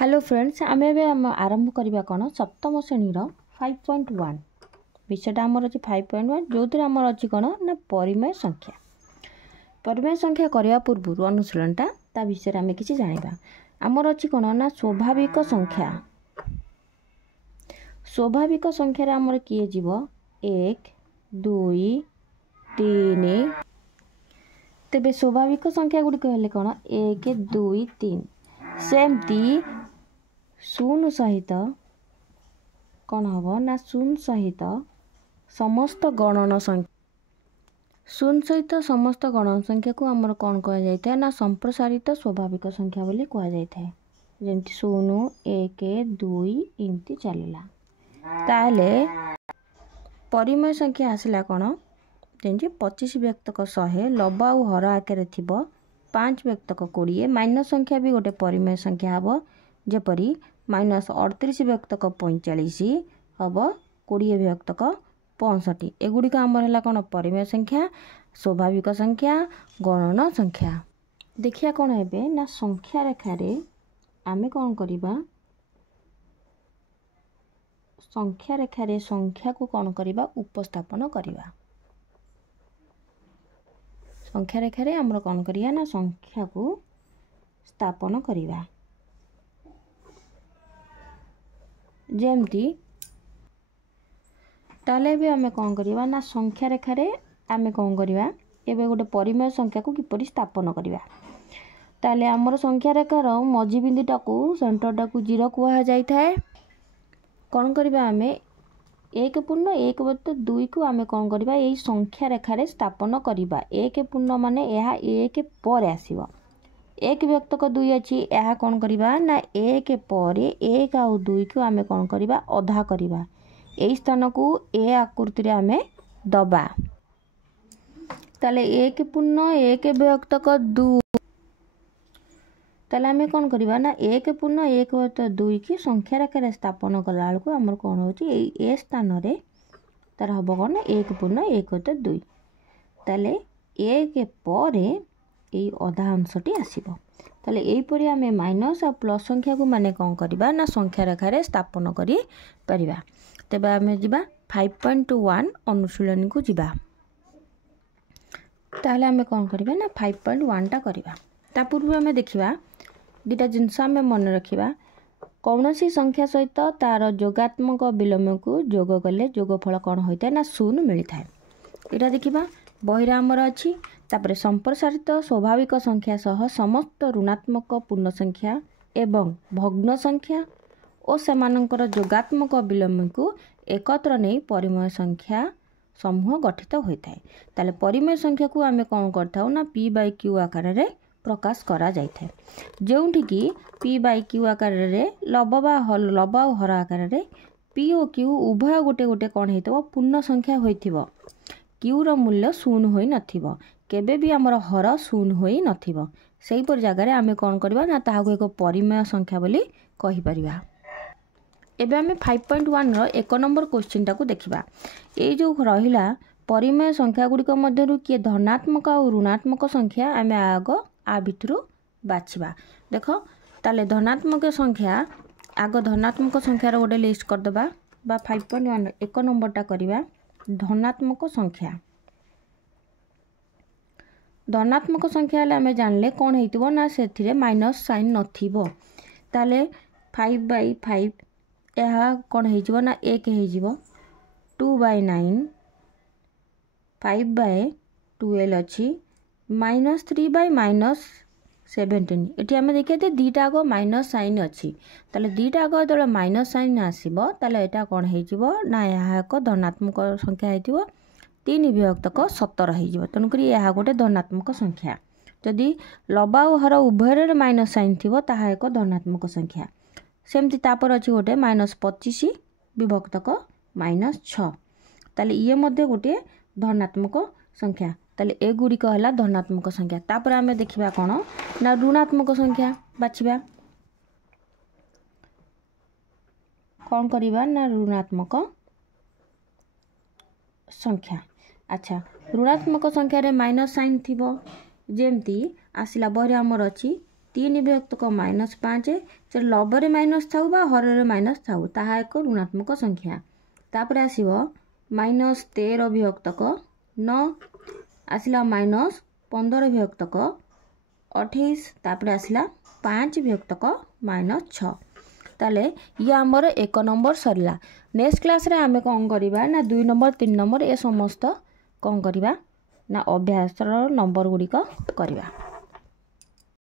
Hello friends आम आरंभ करवा कौन सप्तम श्रेणी 5.1 विषयटा आमर अच्छी 5.1 जो थी आमर अच्छी कौन ना परिमेय संख्या करने पूर्व अनुशीलनटा ता विषय आम कि जाना आमर अच्छी कौन ना स्वाभाविक संख्या आमर किए जीव 1 2 3 तेबे स्वाभाविक संख्या गुड़िक हेले कौन 1 2 3 सेमती शून्य सहित कौन हम ना शून्य सहित समस्त गणन संख्या शून्य सहित समस्त गणन संख्या को आमर कौन कह जाए ना संप्रसारित स्वाभाविक संख्या बोली कह जाए जमती 0 1 2 इमती चलला ताले परिमेय संख्या आसला कौन जमती 25 व्यक्तक 100 लब आ हर आकार थी 5 व्यक्तक 20 माइनस संख्या भी गोटे परिमेय संख्या हम जेपरी -38 व्यक्तक 45 हम 20 व्यक्तक 65 एगुड़िक आमर है कौन परिमेय संख्या स्वाभाविक संख्या गणन संख्या देखिया कौन है ना संख्या रेखार आम कौन करवा संख्या रेखार संख्या को कौन करवा उपस्थापन करवा संख्या रेखार आमर कौन करिया ना संख्या को स्थापन करवा जेमती ताले भी आम कौन करवा ना संख्या रेखार आम कौन करवा एबे गोटे परिमेय संख्या को किपरि स्थापन करवा ताले आमर संख्या रेखार मझी बिंदुटा को सेंटरटा को 0 कह जाए कौन करवा आम 1.1/2 को आम कौन करवा यही संख्या रेखार स्थापन करवा 1 माने यह 1 पर आसीबो 1 व्यक्तक 2 अच्छी यह कौन करवा ना 1 पर 1 आउ 2 को आम कौन करवा अधा करवा यही स्थान को ए आकृति रे आम दबा ताले 1.1 व्यक्तक 2 ताले आम कौन करवा ना 1.1/2 की संख्या रेखार स्थापन कला बेलू आमर कौन होची ए स्थान रे तार हम कौन 1.1/2 ताले 1 पर ये अधा अंशटी आसीबो ताले एहीपरि आम माइनस आ प्लस संख्या को माने कौन करवा ना संख्या रेखार स्थापन करि परिबा तेबे आम जिबा 5.1 अनुशीलनी को जिबा ताले आम कौन करवा ना 5.1 टा करवा ता पूर्व आम देखिबा दुटा जिनस आम मन रखिबा कौन सी संख्या सहित तार जोगात्मक विलोम को जोग कले जोगफल कौन होता है ना 0 मिलता है यहाँ देखा बहिरा आमर अच्छी तापर संप्रसारित स्वाभाविक संख्या सह समस्त ऋणात्मक पूर्ण संख्या एवं भग्न संख्या और सेमानंकर जोगात्मक विलोम को एकत्र नहीं परिमेय संख्या समूह गठित होता है ताले परिमेय संख्या को आम कौन करता ना p/q आकार रे प्रकाश करा जाए जोठी कि p/q आकार रे लब आ हर आकार रे p और q उभय गोटे गोटे कौन हो पूर्ण संख्या होइथिबो q रो मूल्य 0 होई नथिबो केबे भी आमर हर 0 होई नथिबो सेही पर जगह रे आमे कौन करबा ना ताहाको एक परिमेय संख्या बोली कहि परिबा एबे आमे 5.1 रो 1 नंबर क्वेश्चन टाको देखिबा ए जो रहिला परिमेय संख्या गुड़िक मध्यरु किए धनात्मक और ऋणात्मक संख्या आमे आग आ भितरु बाछिबा देखो ताले धनात्मक संख्या आग धनात्मक संख्यार गोटे लिस्ट कर दबा बा 5.1 1 नंबर टा करिबा धनात्मक संख्या धनात्मक संख्या आम जानले कौन होइतिबो ना सेथिरे माइनस साइन नथिबो ताले 5/5 यह कौन होइजिबो ना 1 होइजिबो 2/9 5/12 अच्छी -3/-17 एटी आम देखिए दीटा आग माइनस साइन अच्छी ताले दीटा आग जो माइनस साइन आसीबो ताले एटा कौन होइजिबो ना यह एक धनात्मक संख्या होइतिबो 3 विभक्तक 17 होइजिबो तनुकरी यह गोटे धनात्मक संख्या जदि लबा और हर उभय माइनस साइन थिबो ताहा एक धनात्मक संख्या सेमती तापर अच्छी गोटे -25 विभक्तक -6 ताले ये मध्य गोटे धनात्मक संख्या ताले ए गुड़िक है धनात्मक संख्या तापर आम देखा कौन ना ऋणात्मक संख्या बाछिबा कौन करवा ना ऋणात्मक संख्या अच्छा ऋणात्मक संख्या रे माइनस साइन थिबो जेमती आसिला बहरे आमर अच्छी 3 विभक्तक -5 से लबरे माइनस थाउ बा हर माइनस थाउ ताहा एक ऋणात्मक संख्या। तापर आसीबो -13 विभक्तक 9 आसला -15 विभक्तक 28 तापर आसला 5 विभक्तक -6। ताले ये आमर 1 नंबर सरला। नेक्स्ट क्लास रे आमे कौन करिबा ना 2 नंबर 3 नंबर ए समस्त कौन करिबा ना अभ्यास नंबर गुड़िक करिबा।